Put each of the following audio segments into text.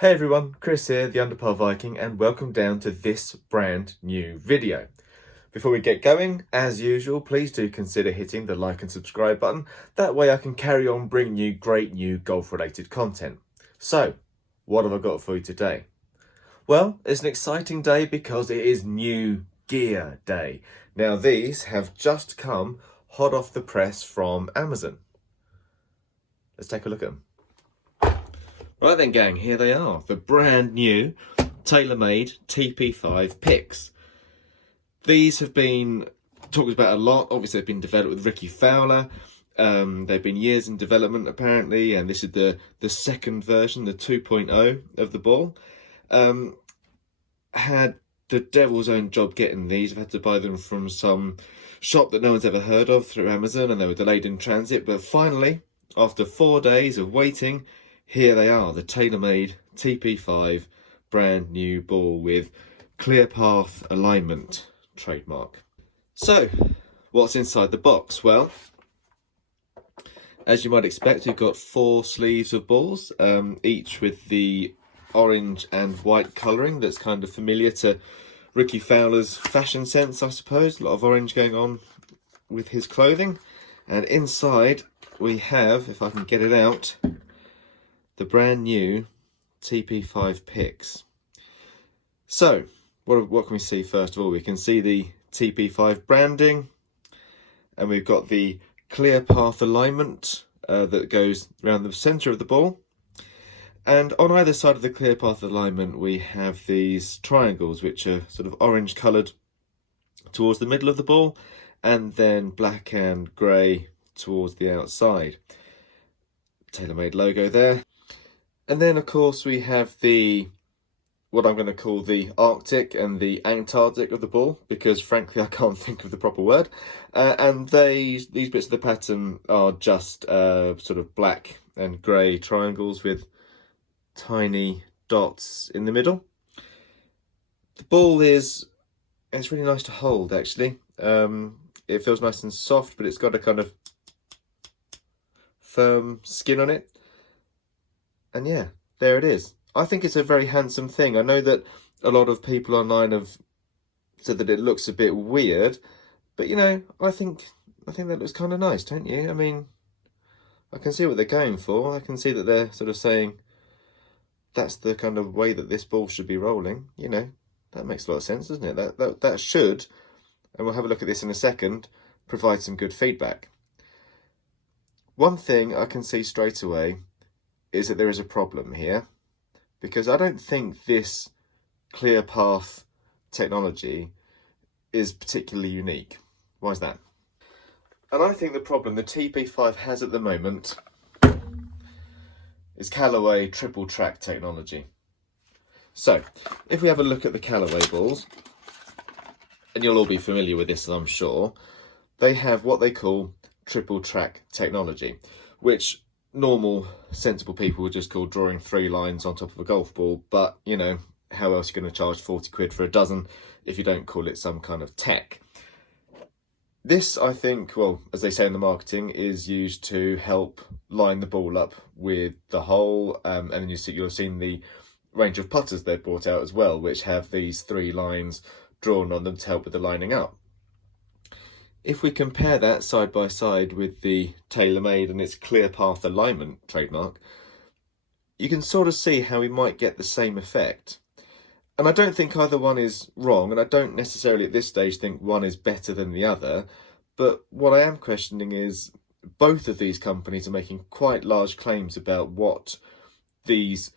Hey everyone, Chris here, the Underpar Viking, and welcome down to this brand new video. Before we get going, as usual, please do consider hitting the like and subscribe button. That way I can carry on bringing you great new golf related content. So, what have I got for you today? Well, it's an exciting day because it is New Gear Day. Now these have just come hot off the press from Amazon. Let's take a look at them. Right then gang, here they are, the brand new TaylorMade TP5 Pix. These have been talked about a lot. Obviously they've been developed with Ricky Fowler. They've been years in development apparently, and this is the second version, the 2.0 of the ball. Had the devil's own job getting these. I've had to buy them from some shop that no one's ever heard of through Amazon, and they were delayed in transit, but finally, after 4 days of waiting, here they are, the TaylorMade TP5 brand new ball with clear path alignment trademark. So, what's inside the box? Well, as you might expect, we've got 4 sleeves of balls, each with the orange and white colouring that's kind of familiar to Ricky Fowler's fashion sense, I suppose. A lot of orange going on with his clothing. And inside we have, if I can get it out, the brand new TP5 Pix. So, what can we see first of all? We can see the TP5 branding, and we've got the clear path alignment that goes around the centre of the ball. And on either side of the clear path alignment, we have these triangles, which are sort of orange coloured towards the middle of the ball, and then black and grey towards the outside. TaylorMade logo there. And then, of course, we have what I'm going to call the Arctic and the Antarctic of the ball, because frankly I can't think of the proper word. And these bits of the pattern are just sort of black and grey triangles with tiny dots in the middle. The ball it's really nice to hold, actually. It feels nice and soft, but it's got a kind of firm skin on it. And yeah, there it is. I think it's a very handsome thing. I know that a lot of people online have said that it looks a bit weird, but you know, I think that looks kind of nice, don't you? I mean, I can see what they're going for. I can see that they're sort of saying that's the kind of way that this ball should be rolling. You know, that makes a lot of sense, doesn't it? That should, and we'll have a look at this in a second, provide some good feedback. One thing I can see straight away is that there is a problem here, because I don't think this clear path technology is particularly unique. Why is that? And I think the problem the TP5 has at the moment is Callaway Tripl Track Technology. So, if we have a look at the Callaway balls, and you'll all be familiar with this, I'm sure, they have what they call Tripl Track Technology, which normal, sensible people would just call drawing 3 lines on top of a golf ball, but, you know, how else are you going to charge 40 quid for a dozen if you don't call it some kind of tech? This, I think, well, as they say in the marketing, is used to help line the ball up with the hole, and then you'll have seen the range of putters they've brought out as well, which have these 3 lines drawn on them to help with the lining up. If we compare that side by side with the TaylorMade and its clear path alignment trademark, you can sort of see how we might get the same effect. And I don't think either one is wrong, and I don't necessarily at this stage think one is better than the other, but what I am questioning is both of these companies are making quite large claims about what these,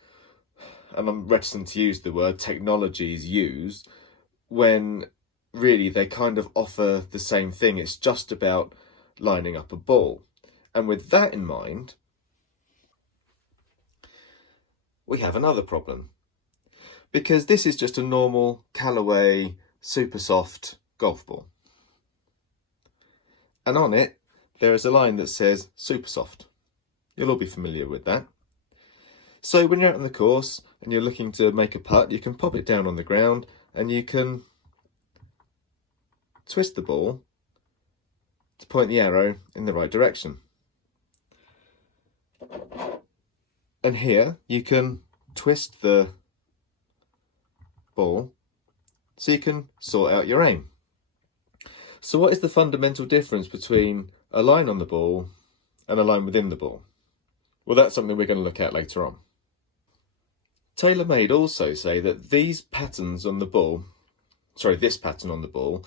and I'm reticent to use the word, technologies use, when really they kind of offer the same thing. It's just about lining up a ball. And with that in mind, we have another problem, because this is just a normal Callaway super soft golf ball, and on it there is a line that says super soft. You'll all be familiar with that. So when you're out on the course and you're looking to make a putt, you can pop it down on the ground and you can twist the ball to point the arrow in the right direction. And here you can twist the ball so you can sort out your aim. So what is the fundamental difference between a line on the ball and a line within the ball? Well, that's something we're going to look at later on. TaylorMade also say that these patterns on the ball, this pattern on the ball,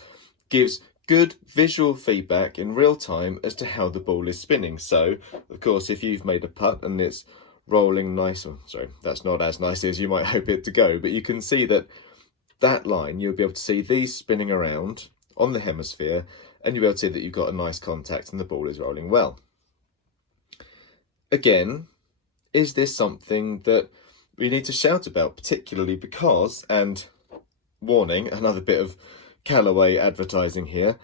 gives good visual feedback in real time as to how the ball is spinning. So, of course, if you've made a putt and it's rolling nice, that's not as nice as you might hope it to go, but you can see that line, you'll be able to see these spinning around on the hemisphere, and you'll be able to see that you've got a nice contact and the ball is rolling well. Again, is this something that we need to shout about, particularly because, and warning, another bit of Callaway advertising here,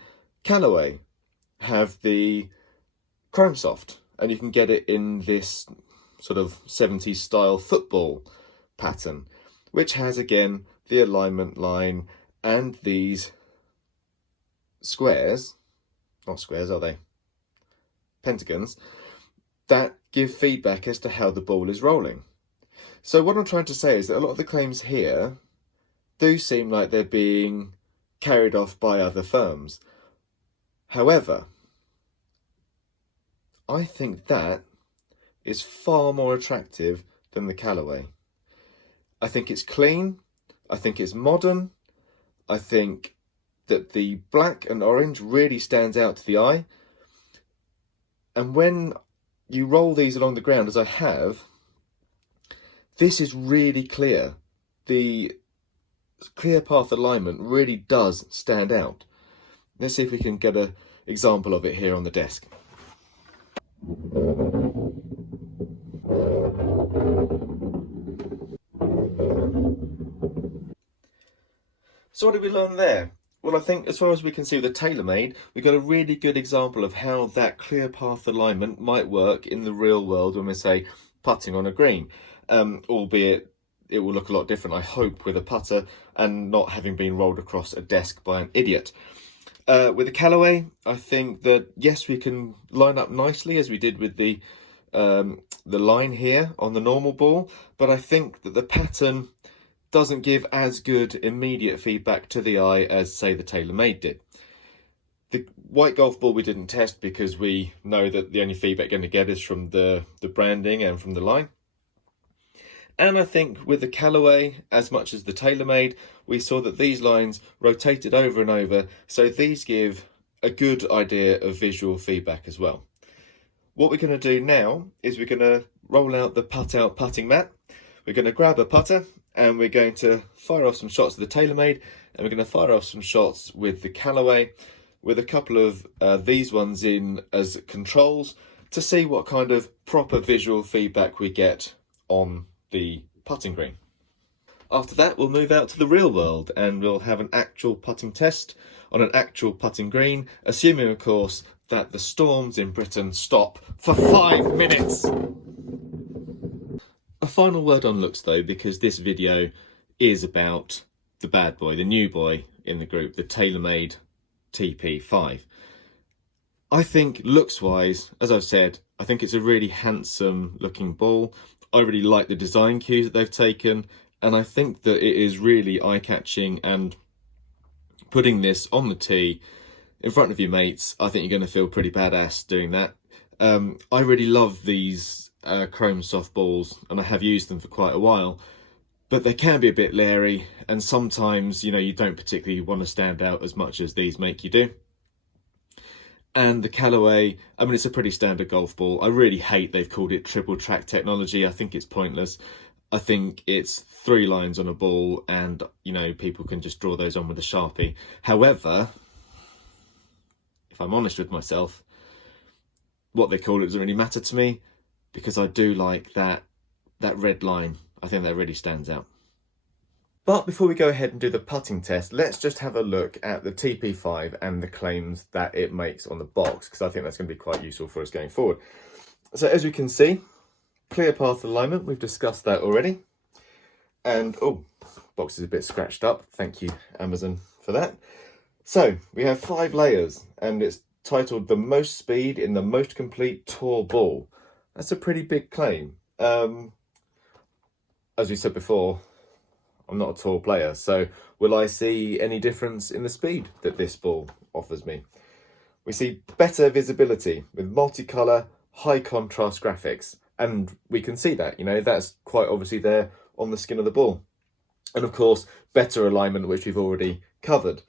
Callaway have the Chrome Soft, and you can get it in this sort of 70s style football pattern, which has again the alignment line and these squares, not squares are they, pentagons, that give feedback as to how the ball is rolling. So what I'm trying to say is that a lot of the claims here do seem like they're being carried off by other firms. However, I think that is far more attractive than the Callaway. I think it's clean, I think it's modern, I think that the black and orange really stands out to the eye, and when you roll these along the ground, as I have, this is really clear. The clear path alignment really does stand out. Let's see if we can get an example of it here on the desk. So what did we learn there? Well, I think as far as we can see with the TaylorMade, we got a really good example of how that clear path alignment might work in the real world when we say putting on a green, albeit it will look a lot different, I hope, with a putter and not having been rolled across a desk by an idiot. With the Callaway, I think that yes, we can line up nicely as we did with the line here on the normal ball, but I think that the pattern doesn't give as good immediate feedback to the eye as, say, the TaylorMade did. The white golf ball we didn't test because we know that the only feedback you're going to get is from the branding and from the line. And I think with the Callaway, as much as the TaylorMade, we saw that these lines rotated over and over, so these give a good idea of visual feedback as well. What we're going to do now is we're going to roll out the Putt Out putting mat. We're going to grab a putter and we're going to fire off some shots with the TaylorMade, and we're going to fire off some shots with the Callaway, with a couple of these ones in as controls to see what kind of proper visual feedback we get on the putting green. After that, we'll move out to the real world and we'll have an actual putting test on an actual putting green, assuming, of course, that the storms in Britain stop for 5 minutes. A final word on looks though, because this video is about the bad boy, the new boy in the group, the TaylorMade TP5. I think looks wise, as I've said, I think it's a really handsome looking ball. I really like the design cues that they've taken, and I think that it is really eye-catching, and putting this on the tee in front of your mates, I think you're going to feel pretty badass doing that. I really love these Chrome Soft balls, and I have used them for quite a while, but they can be a bit leery, and sometimes, you know, you don't particularly want to stand out as much as these make you do. And the Callaway, I mean, it's a pretty standard golf ball. I really hate they've called it Tripl Track Technology. I think it's pointless. I think it's 3 lines on a ball and, you know, people can just draw those on with a Sharpie. However, if I'm honest with myself, what they call it doesn't really matter to me, because I do like that red line. I think that really stands out. But before we go ahead and do the putting test, let's just have a look at the TP5 and the claims that it makes on the box, because I think that's going to be quite useful for us going forward. So as you can see, clear path alignment, we've discussed that already. And, oh, box is a bit scratched up. Thank you, Amazon, for that. So we have 5 layers, and it's titled the most speed in the most complete tour ball. That's a pretty big claim. as we said before, I'm not a tall player, so will I see any difference in the speed that this ball offers me? We see better visibility with multicolour, high contrast graphics, and we can see that, that's quite obviously there on the skin of the ball. And of course, better alignment, which we've already covered.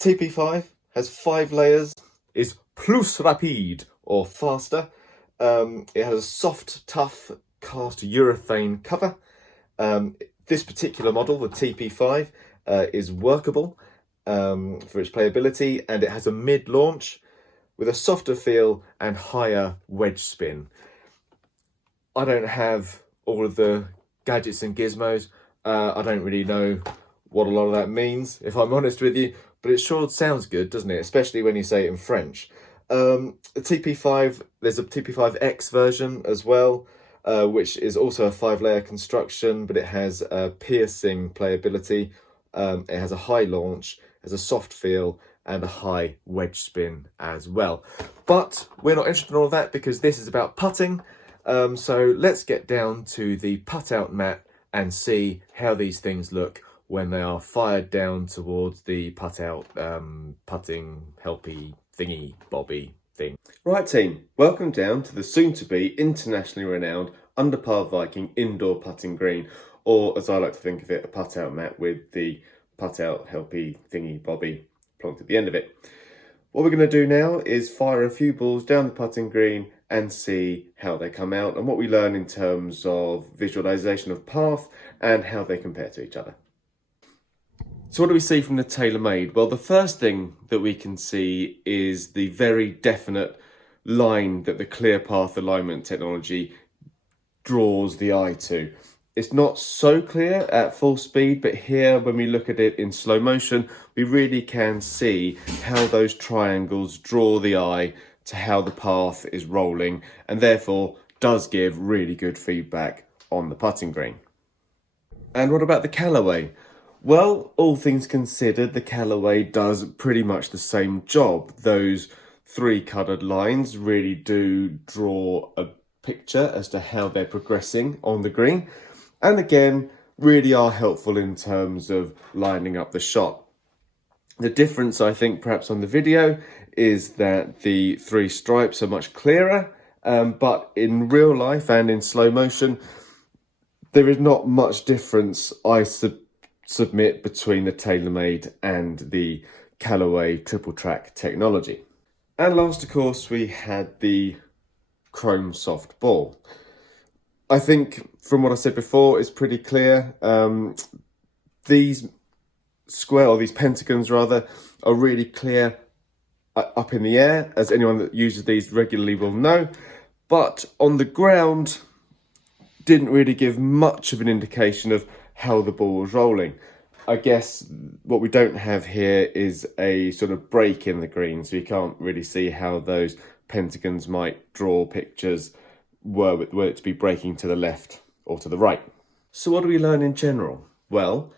TP5 has 5 layers, is plus rapide, or faster. It has a soft, tough cast urethane cover. This particular model, the TP5, is workable for its playability, and it has a mid-launch with a softer feel and higher wedge spin. I don't have all of the gadgets and gizmos. I don't really know what a lot of that means, if I'm honest with you, but it sure sounds good, doesn't it? Especially when you say it in French. The TP5, there's a TP5X version as well, which is also a 5-layer construction, but it has piercing playability. It has a high launch, has a soft feel, and a high wedge spin as well. But we're not interested in all of that because this is about putting. So let's get down to the Putt Out mat and see how these things look when they are fired down towards the Putt Out putting helpy thingy bobby thing. Right team, welcome down to the soon-to-be internationally renowned Underpar Viking indoor putting green, or as I like to think of it, a Putt Out mat with the Putt Out helpy thingy bobby plonked at the end of it. What we're going to do now is fire a few balls down the putting green and see how they come out and what we learn in terms of visualization of path and how they compare to each other. So what do we see from the TaylorMade? Well, the first thing that we can see is the very definite line that the clear path alignment technology draws the eye to. It's not so clear at full speed, but here when we look at it in slow motion, we really can see how those triangles draw the eye to how the path is rolling, and therefore does give really good feedback on the putting green. And what about the Callaway? Well, all things considered, the Callaway does pretty much the same job. Those 3 coloured lines really do draw a picture as to how they're progressing on the green, and again really are helpful in terms of lining up the shot. The difference, I think, perhaps on the video is that the 3 stripes are much clearer, but in real life and in slow motion there is not much difference, I submit, between the TaylorMade and the Callaway Tripl Track Technology. And last, of course, we had the chrome soft ball. I think from what I said before, it's pretty clear. These these pentagons rather, are really clear up in the air, as anyone that uses these regularly will know, but on the ground didn't really give much of an indication of how the ball was rolling. I guess what we don't have here is a sort of break in the green, so you can't really see how those pentagons might draw pictures were it to be breaking to the left or to the right. So what do we learn in general? Well,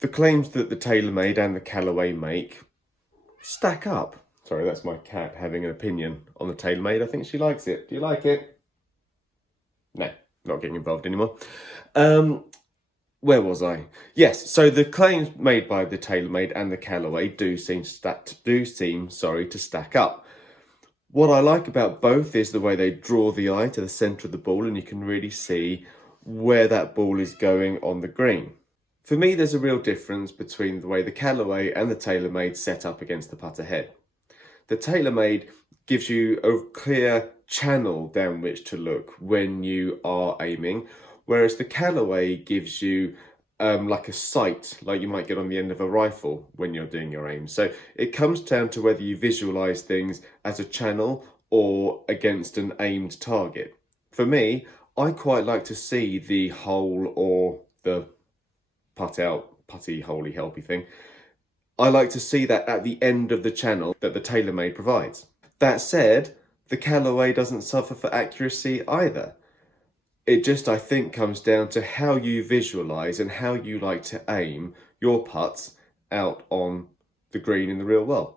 the claims that the TaylorMade and the Callaway make stack up. Sorry, that's my cat having an opinion on the TaylorMade. I think she likes it. Do you like it? No, not getting involved anymore. Where was I? Yes, so the claims made by the TaylorMade and the Callaway do seem to stack up. What I like about both is the way they draw the eye to the centre of the ball, and you can really see where that ball is going on the green. For me, there's a real difference between the way the Callaway and the TaylorMade set up against the putter head. The TaylorMade gives you a clear channel down which to look when you are aiming, whereas the Callaway gives you like a sight, like you might get on the end of a rifle when you're doing your aim. So it comes down to whether you visualize things as a channel or against an aimed target. For me, I quite like to see the hole or the putt out, putty, holy helpy thing. I like to see that at the end of the channel that the TaylorMade provides. That said, the Callaway doesn't suffer for accuracy either. It just, I think, comes down to how you visualise and how you like to aim your putts out on the green in the real world.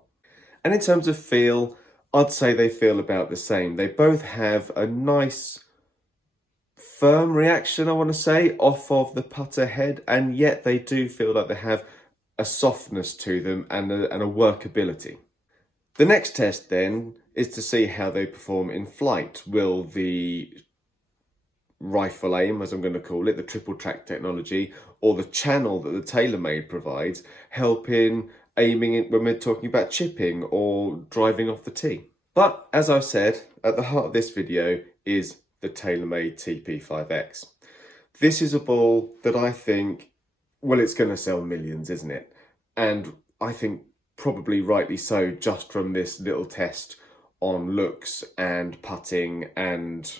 And in terms of feel, I'd say they feel about the same. They both have a nice firm reaction, I want to say, off of the putter head, and yet they do feel like they have a softness to them and a workability. The next test then is to see how they perform in flight. Will the rifle aim, as I'm going to call it, the Tripl Track Technology, or the channel that the TaylorMade provides, help in aiming when we're talking about chipping or driving off the tee? But as I've said, at the heart of this video is the TaylorMade TP5X. This is a ball that I think, well, it's going to sell millions, isn't it? And I think probably rightly so, just from this little test on looks and putting and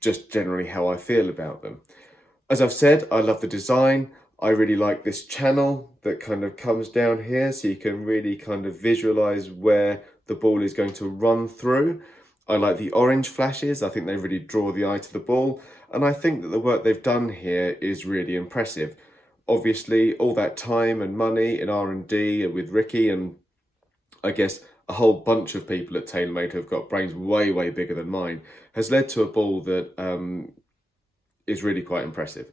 just generally how I feel about them. As I've said, I love the design. I really like this channel that kind of comes down here, so you can really kind of visualize where the ball is going to run through. I like the orange flashes. I think they really draw the eye to the ball, and I think that the work they've done here is really impressive. Obviously, all that time and money in R&D with Ricky, and I guess a whole bunch of people at TaylorMade who have got brains way, way bigger than mine, has led to a ball that is really quite impressive.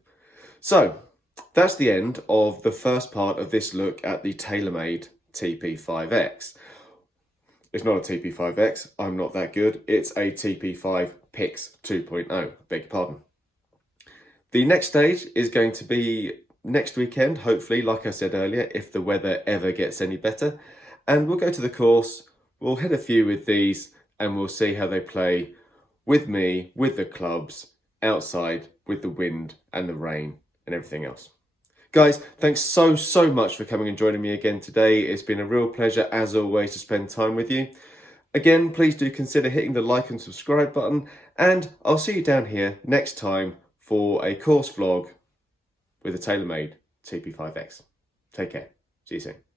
So that's the end of the first part of this look at the TaylorMade TP5X. It's not a TP5X, I'm not that good. It's a TP5 Pix 2.0, beg your pardon. The next stage is going to be next weekend, hopefully, like I said earlier, if the weather ever gets any better. And we'll go to the course, we'll hit a few with these, and we'll see how they play with me, with the clubs, outside, with the wind and the rain and everything else. Guys, thanks so much for coming and joining me again today. It's been a real pleasure, as always, to spend time with you. Again, please do consider hitting the like and subscribe button, and I'll see you down here next time for a course vlog with a TaylorMade TP5X. Take care. See you soon.